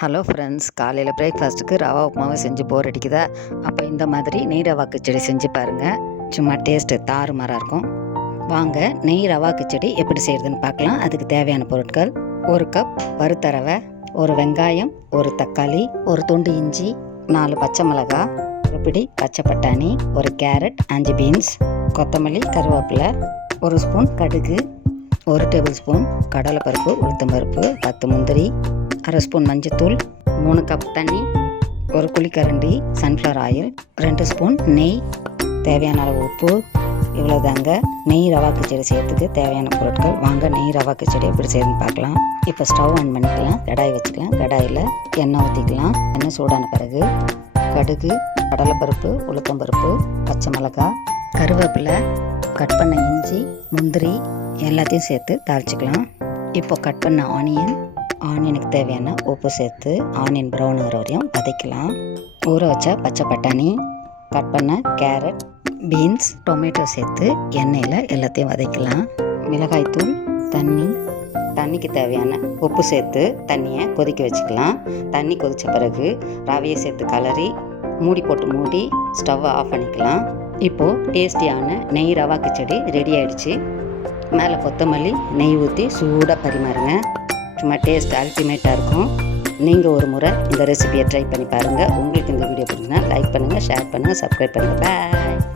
Hello friends, காலையில் பிரேக்ஃபாஸ்ட்டுக்கு ரவா உப்புமாவை செஞ்சு போர் அடிக்குதா? அப்போ இந்த மாதிரி நெய் ரவா கிச்சடி செஞ்சு பாருங்கள். சும்மா டேஸ்ட்டு தாறுமாறாக இருக்கும். வாங்க நெய் ரவா கிச்சடி எப்படி செய்கிறதுன்னு பார்க்கலாம். அதுக்கு தேவையான பொருட்கள்: 1 கப் வறுத்த ரவை, 1 வெங்காயம், 1 தக்காளி, 1 துண்டு இஞ்சி, 4 பச்சை மிளகாய், 1 பிடி பச்சை பட்டாணி, 1 கேரட், 5 பீன்ஸ், கொத்தமல்லி, கருவேப்பிலை, 1 ஸ்பூன் கடுகு, 1 டேபிள் ஸ்பூன் கடலைப்பருப்பு, உளுத்தம்பருப்பு, 10 முந்திரி, 1/2 ஸ்பூன் மஞ்சத்தூள், 3 கப் தண்ணி, 1 குழிக்கரண்டி சன்ஃப்ளவர் ஆயில், 2 ஸ்பூன் நெய், தேவையான அளவு உப்பு. இவ்வளோ தாங்க நெய் ரவா கிச்சடி செய்யறதுக்கு தேவையான பொருட்கள். வாங்க நெய் ரவா கிச்சடி எப்படி செய்யணும்னு பார்க்கலாம். இப்போ ஸ்டவ் ஆன் பண்ணிக்கலாம். கடாய் வச்சுக்கலாம். கடாயில் எண்ணெய் ஊற்றிக்கலாம். எண்ணெய் சூடான பிறகு கடுகு, கடலைப்பருப்பு, உளுத்தம்பருப்பு, பச்சை மிளகாய், கருவேப்பிலை, கட் பண்ண இஞ்சி, முந்திரி எல்லாத்தையும் சேர்த்து தாளிச்சிக்கலாம். இப்போ கட் பண்ண ஆனியனுக்கு தேவையான உப்பு சேர்த்து ஆனியன் ப்ரௌன் ஆகிற வரையும் வதக்கலாம். ஊற வச்ச பச்சை பட்டாணி, கட் பண்ண கேரட், பீன்ஸ், டொமேட்டோ சேர்த்து எண்ணெயில் எல்லாத்தையும் வதக்கலாம். மிளகாய்த்தூள், தண்ணிக்கு தேவையான உப்பு சேர்த்து தண்ணியை கொதிக்க வச்சுக்கலாம். தண்ணி கொதித்த பிறகு ரவையை சேர்த்து கலரி மூடி ஸ்டவ்வை ஆஃப் பண்ணிக்கலாம். இப்போது டேஸ்டியான நெய் ரவா கிச்சடி ரெடி ஆகிடுச்சு. மேலே கொத்தமல்லி, நெய் ஊற்றி சூடாக பரிமாறுங்க. சும்மா டேஸ்ட் அல்டிமேட்டாக இருக்கும். நீங்கள் ஒரு முறை இந்த ரெசிபியை ட்ரை பண்ணி பாருங்கள். உங்களுக்கு இந்த வீடியோ பிடிச்சிங்கன்னா லைக் பண்ணுங்கள், ஷேர் பண்ணுங்கள், சப்ஸ்கிரைப் பண்ணுங்கள். பாய்.